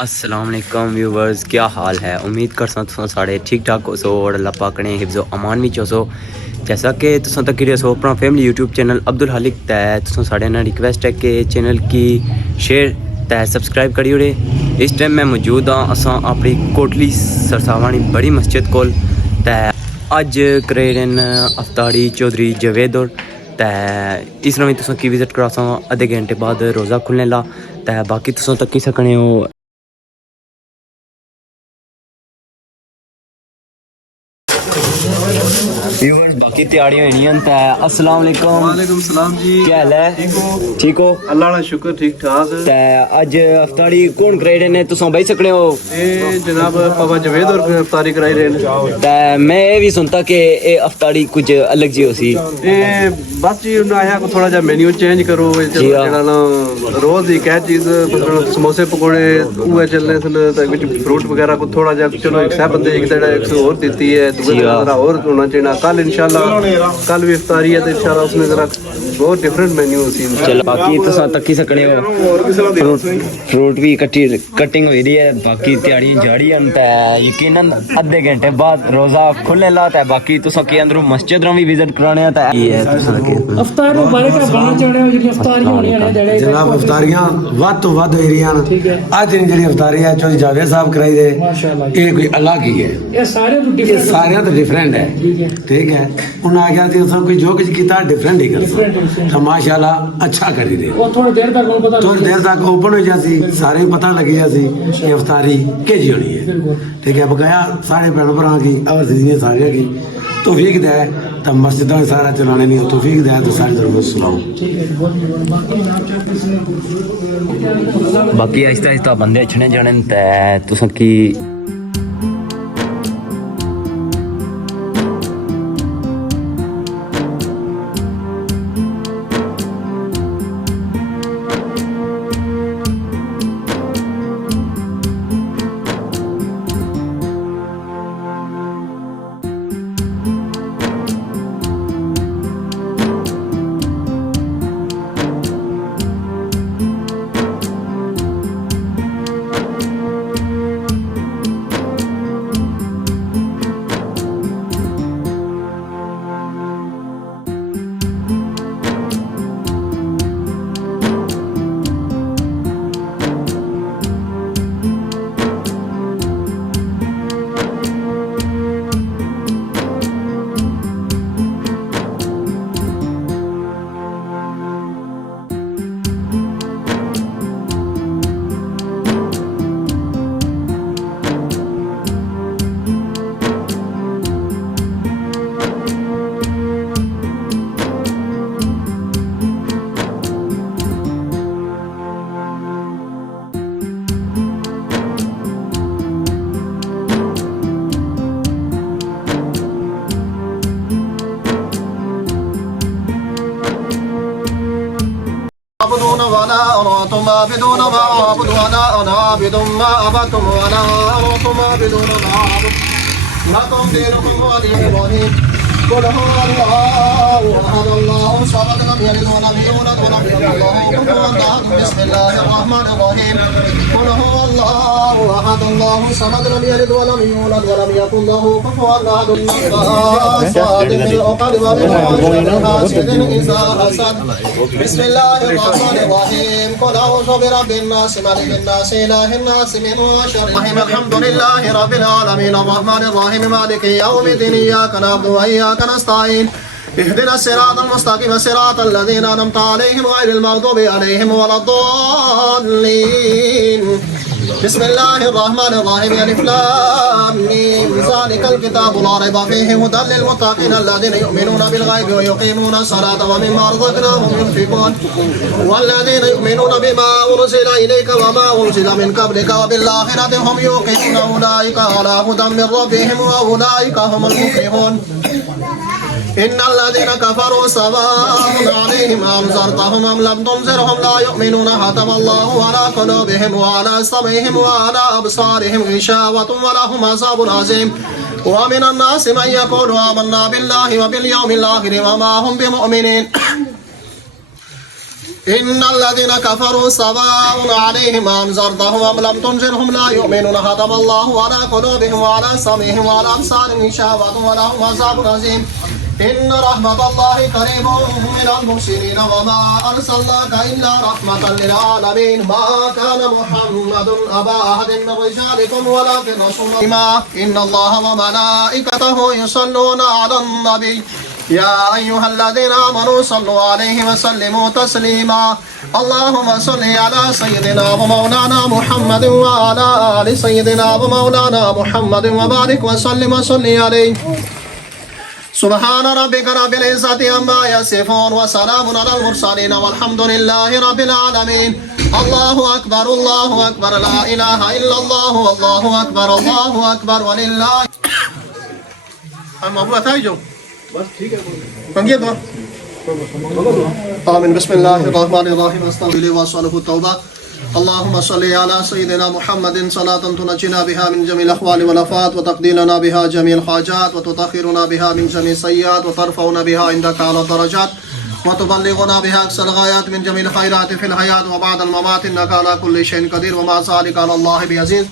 अस्सलाम वालेकुम व्यूवर्स, क्या हाल है। उम्मीद करसा तुम सारे ठीक ठाक हो सो और अल्लाह पाक ने हिफ्ज़ो अमान विच हो सो। जैसा कि तुम तक सो अपना फैमिली यूट्यूब चैनल अब्दुल हालिक तै तुम साढ़े ना रिक्वेस्ट है कि चैनल की शेयर तै सब्सक्राइब करी ओड़े। इस टाइम मैं मौजूद हाँ असा अपनी कोटली सरसावानी बड़ी मस्जिद कोल तै अज करेन अफ्तारी चौधरी जवेद और तै इस नवी तुम की विजिट करा सा अद्धे घंटे बाद रोज़ा खुलने ला तै बाकी तुम तक्की सकने हो। बाकी तैयारी होनी है। अस्सलाम वालेकुम। वालेकुम सलाम जी। क्या हाल है? ठीक हो? ठीक हो? अल्लाह का शुक्र ठीक ठाक। अज अफ्तारी कौन कराई रहे ने तुम बही सकने हो? ये जनाब पापा जवेद और अफ्तारी कराई रहे हैं। मैं ये भी सुनता कि ये अफ्तारी कुछ अलग जी होसी। ये बस जी उन्हें आया को थोड़ा जा मेन्यू चेंज करो। रोज ही क्या चीज समोसे पकौड़े वो चलने सन फ्रूट वगैरह को थोड़ा जा चलो एक सब बंदे एक और देती है तो और होना चाहिए। कल इंशाल्लाह कल भी इफ्तारी है तो इंशाल्लाह उसमें जरा बहुत डिफरेंट मेन्यू होती है। चलो बाकी तुम तक्की सकने हो। फ्रूट भी कटिंग हुई दी है। बाकी तैयारी जारी है यकीनन अद्धे घंटे बाद रोजा खुलने ला है। बाकी तुम की अंदरों मस्जिद भी विजिट कराने अफ्तार मुबारक बनना चाहते हो जी। अफ्तारी होनी है जनाब अफ्तारियां वध तो वध हो रही हैं। अज जी अफ्तारी है चौधरी जावेद साहब कराई दे ये कोई अलग ही है। ये सारे तो डिफरेंट है। ठीक है उन्हें आ गया कोई जो कुछ किया डिफरेंट ही कर तो माशाल्लाह अच्छा करी दे। थोड़ी देर तक ओपन हो जाती सारे पता लग गया कि अफ्तारी के जी होनी है। ठीक है बकाया सारे भैन भरा की और दीदियां सारे की तौफीक दे तो मस्जिद में सारा चलाने नहीं तौफीक दे तो सारे जरूर सुनाओ। बाकी आहिस्ता आहिस्ता बंदे अच्छे जाने तुम की ولا أراكم عابدون ما أعبد ولا أنا عابد ما عبدتم ولا أراكم عابدون ما أعبد لكم دينكم ولي دين. قل هو الله أحد الله الصمد لم يلد ولم يولد ولم يكن له كفوا أحد. بسم الله الرحمن الرحيم. قل هو الله أحد الله الصمد لم يلد ولم يولد ولم يكن له كفوا أحد. صادق العقل وبالعقل حاسد إذا حسد. بسم الله الرحمن الرحيم. قل أعوذ برب الناس ملك الناس إله الناس من شر الرحيم. الحمد لله رب العالمين الرحمن الرحيم مالك يوم الدين إياك نعبد وإياك نستعين. اهدنا الصراط المستقيم صراط الذين أنعمت عليهم غير المغضوب عليهم ولا الضالين. بسم الله الرحمن الرحيم. ألف لام ميم ذلك الكتاب لا ريب فيه هدى للمتقين الذين يؤمنون بالغيب ويقيمون الصلاة ومما رزقناهم ينفقون والذين يؤمنون بما أرسل إليك وما أرسل من قبلك وبالآخرة هم يوقنون أولئك على هدى من ربهم وأولئك هم المفلحون. إن الذين كفروا سواء عليهم أنذرتهم أم لم تنذرهم لا يؤمنون. ختم الله على قلوبهم وعلى سمعهم وعلى أبصارهم غشاوة ولهم عذاب عظيم. ومن الناس من يقول آمنا بالله وباليوم الآخر وما هم بمؤمنين. إن الذين كفروا سواء عليهم أنذرتهم أم لم تنذرهم لا يؤمنون ختم الله على قلوبهم وعلى سمعهم وعلى أبصارهم غشاوة ولهم عذاب عظيم إن رحمة الله قريب من المحسنين وما أرسلناك إلا رحمة للعالمين ما كان محمد أبا أحد من رجالكم ولكن رسول الله إن الله وملائكته يصلون على النبي يا أيها الذين آمنوا صلوا عليه وسلموا تسليما اللهم صل على سيدنا ومولانا محمد وعلى آل سيدنا ومولانا محمد وبارك وسلم وصلي عليه سبحان ربك رب العزة عما يصفون وسلام على المرسلين والحمد لله رب العالمين الله أكبر لا إله إلا الله والله أكبر ولله हम अबू अताई जो बस ठीक है मंगिए दुआ आमीन बिस्मिल्लाहिर्रहमानिर्रहीम अस्तगफिरुल्लाह व अस्सलातु तौबा اللهم صل على سيدنا محمد صلاة تنجينا بها من جميع الأحوال والآفات وتقضي لنا بها جميع الحاجات وتطهرنا بها من جميع السيئات وترفعنا بها عندك على الدرجات وتبلغنا بها أقصى الغايات من جميع الخيرات في الحياة وبعد الممات إنك على كل شيء قدير ومع ذلك على الله بعزيز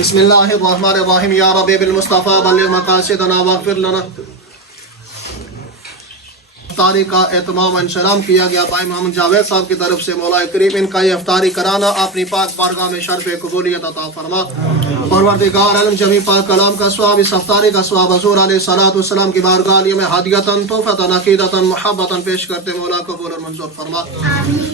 بسم الله الرحمن الرحيم يا ربي بالمصطفى بلغ مقاصدنا واغفر लना इफ्तारी का एहतमाम इंतजाम किया गया भाई मोहम्मद जावेद साहब की तरफ से मौला करीम इनका ये इफ्तारी कराना अपनी पाक बारगाह में शर्फ कबूलियत अता फरमा परवरदिगार आलम जमी पाक कलाम का सवाब इस इफ्तारी का सवाब हुज़ूर अलैहिस्सलाम की बारगाह में हदियतन तोहफतन अकीदतन मुहब्बतन पेश करते मौला कबूल और मंजूर फरमा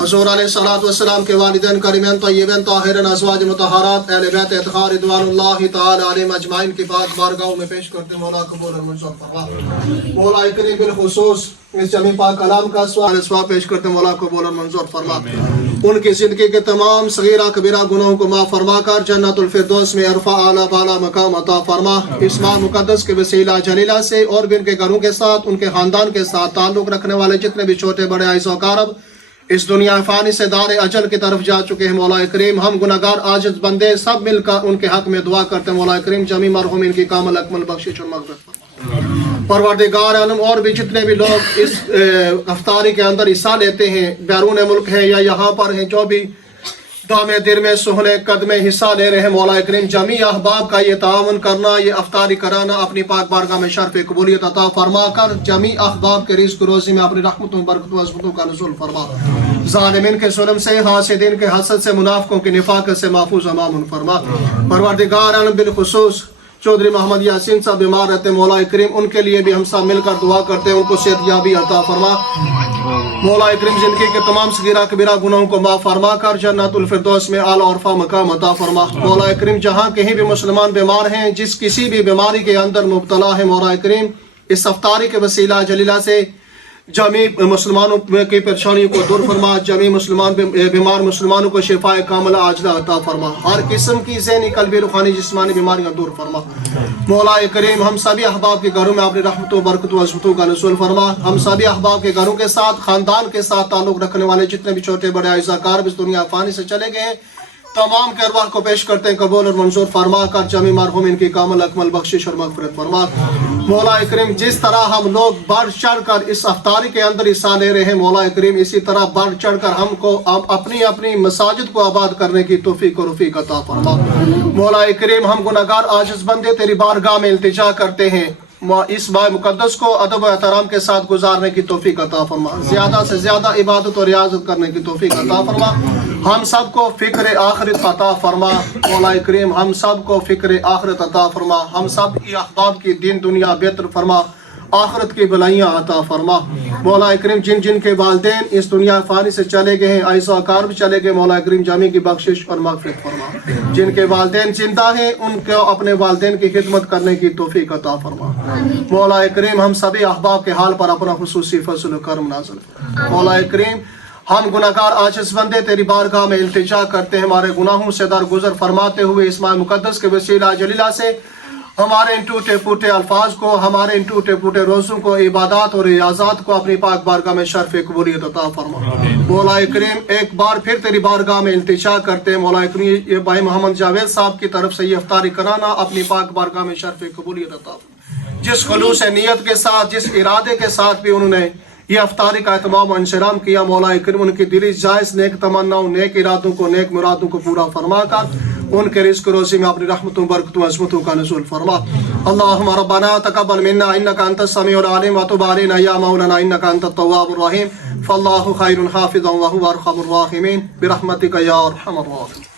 हुज़ूर अलैहिस्सलाम के वालिदैन करीमैन तय्यबैन ताहिरीन अज़वाज मुतहहरात अहले बैत अतहार रिदवानुल्लाहि तआला अलैहिम अजमाइन की पाक बारगाह में पेश करते मौला कबूल और मंजूर फरमा मौला करीम बिल खुसूस इस जमी पाक कलाम का सवाब पेश करते मौला को बोल मंजूर फरमा उनकी जिंदगी के तमाम सगीरा कबीरा गुनाहों को माफ फरमा कर जन्नतुल फिरदौस में अरफा आला बाला मकाम अता फरमा इस माह मुकद्दस के वसीला जलीला से और भी उनके घरों के साथ उनके खानदान के साथ ताल्लुक रखने वाले जितने भी छोटे बड़े आइज़ो कारब इस दुनिया फानी से दार अजल की तरफ जा चुके हैं मौला करीम हम गुनाहगार आजिज़ बंदे सब मिलकर उनके हक में दुआ करते मौला करीम जमी मरहुमीन की कामल अकमल बख्शिश और मग़फ़िरत परवरदिगार आलम और भी जितने भी लोग इस इफ्तारी के अंदर हिस्सा लेते हैं बैरून मुल्क है या यहाँ पर हैं जो भी दामे दिर में सुहने कदमे हिस्सा ले रहे हैं मौला करीम जमी अहबाब का ये तावन करना ये इफ्तारी कराना अपनी पाक बारगाह में शर्फ कबूलियत अता फरमा कर जमी अहबाब के रिज़्क़ रोज़ी में अपनी रहमतों बरकतों अज़मतों का नुज़ूल फरमा ज़ालिमीन के जुल्म से हासिदीन के हसद से मुनाफ़िकों की निफाक़त से महफूज़ अमान फरमा परवरदिगार आलम बिलखुसूस चौधरी मोहम्मद यासीन साहब बीमार रहते मौला करीम उनके लिए भी हम सब मिलकर दुआ करते हैं उनको सेहतयाबी अता फरमा मौला करीम जिंदगी के तमाम सगीरा कबीरा गुनाहों को माफ फरमा कर जन्नतुल फिरदौस में आला औरफा मकाम अता फरमा मौला करीम जहाँ कहीं भी मुसलमान बीमार हैं जिस किसी भी बीमारी के अंदर मुब्तला है मौला करीम इस इफ्तारी के वसीला जलीला से जमी मुसलमानों की परेशानियों को दूर फरमा जमी मुसलमान बीमार मुसलमानों को शिफा कामला आजला अता फरमा हर किस्म की ज़हनी कल्बी रूहानी जिस्मानी बीमारियां दूर फरमा मौला करीम हम सभी अहबाब के घरों में अपनी रहमतों बरकतों अज़मतों का नुज़ूल फरमा हम सभी अहबाब के घरों के साथ खानदान के साथ ताल्लुक़ रखने वाले जितने भी छोटे बड़े आइज़ाकार इस दुनिया फानी से चले गए तमाम के अरवाह को पेश करते हैं कबूल और मंजूर फरमा कर जमी मरहुमीन की कामल अकमल बख्शिश और मग़फ़िरत फरमा मौला करीम जिस तरह हम लोग बढ़ चढ़ कर इस इफ्तारी के अंदर हिस्सा ले रहे हैं मौला करीम इसी तरह बढ़ चढ़ कर हमको अपनी अपनी मसाजिद को आबाद करने की तौफीक और रफ़ीक अता फरमा मौला करीम हम गुनाहगार आजिज़ बंदे तेरी बारगाह में इल्तिजा करते हैं इस माह मुकद्दस को अदब और एहतराम के साथ गुजारने की तौफीक अता फरमा ज़्यादा से ज़्यादा इबादत और रियाजत करने की तौफीक अता फरमा हम सब को फ़िक्र आखिरत अता फरमा मौला करीम हम सब को फ़िक्र आखिरत अता फरमा हम सब की अहबाब की दीन दुनिया बेहतर फरमा आखिरत की भलाइयाँ अता फरमा मौला करीम जिन जिन के वालिदैन इस दुनिया फ़ानी से चले गए हैं आइज़ो अकार भी चले गए मौला करीम जमी की बख्शिश और मग़फ़िरत फरमा जिनके वालिदैन जिंदा हैं उनको अपने वालिदैन की खिदमत करने की तौफीक अता फरमा मौला करीम हम सभी अहबाब के हाल पर अपना खुसूसी फज़ल करम नाज़िल मौला करीम हम गुनाहगार आजिज़ बंदे तेरी बारगाह में इल्तिजा करते हैं हमारे गुनाहों से दरगुजर फरमाते हुए इस माह मुकद्दस के वसीला जलीला से हमारे इन टूटे फूटे अल्फाज को हमारे इन टूटे फूटे रोज़ों को इबादत और रियाज़ात को अपनी पाक बारगाह में शर्फ कबूलियत अता फरमा मौला करीम एक बार फिर तेरी बारगाह में इल्तिजा करते हैं मौला करीम ये भाई मोहम्मद जावेद साहब की तरफ से ये इफ्तारी कराना अपनी पाक बारगाह में शर्फ कबूलियत अता फरमा जिस खुलूस नीयत के साथ जिस इरादे के साथ भी उन्होंने ये अफ्तारी का एहतमाम और इंसराम किया। मौला करीम उनकी दिली जायज़ नेक तमन्नाओं नेक इरादों को नेक मुरादों को पूरा फरमा कर उनके रिज़्क़ रोज़ी में अपनी रहमतों बरकतों अज़मतों का नुज़ूल फरमा। अल्लाहुम्मा रब्बना तक़ब्बल मिन्ना इन्नका अंतस समीउल अलीम व तुब अलैना या मौलाना इन्नका अंतत तव्वाबुर रहीम। फल्लाहु खैरुन हाफ़िज़न व हुवा अरहमुर राहिमीन बिरहमतिका या अरहमर राहिमीन।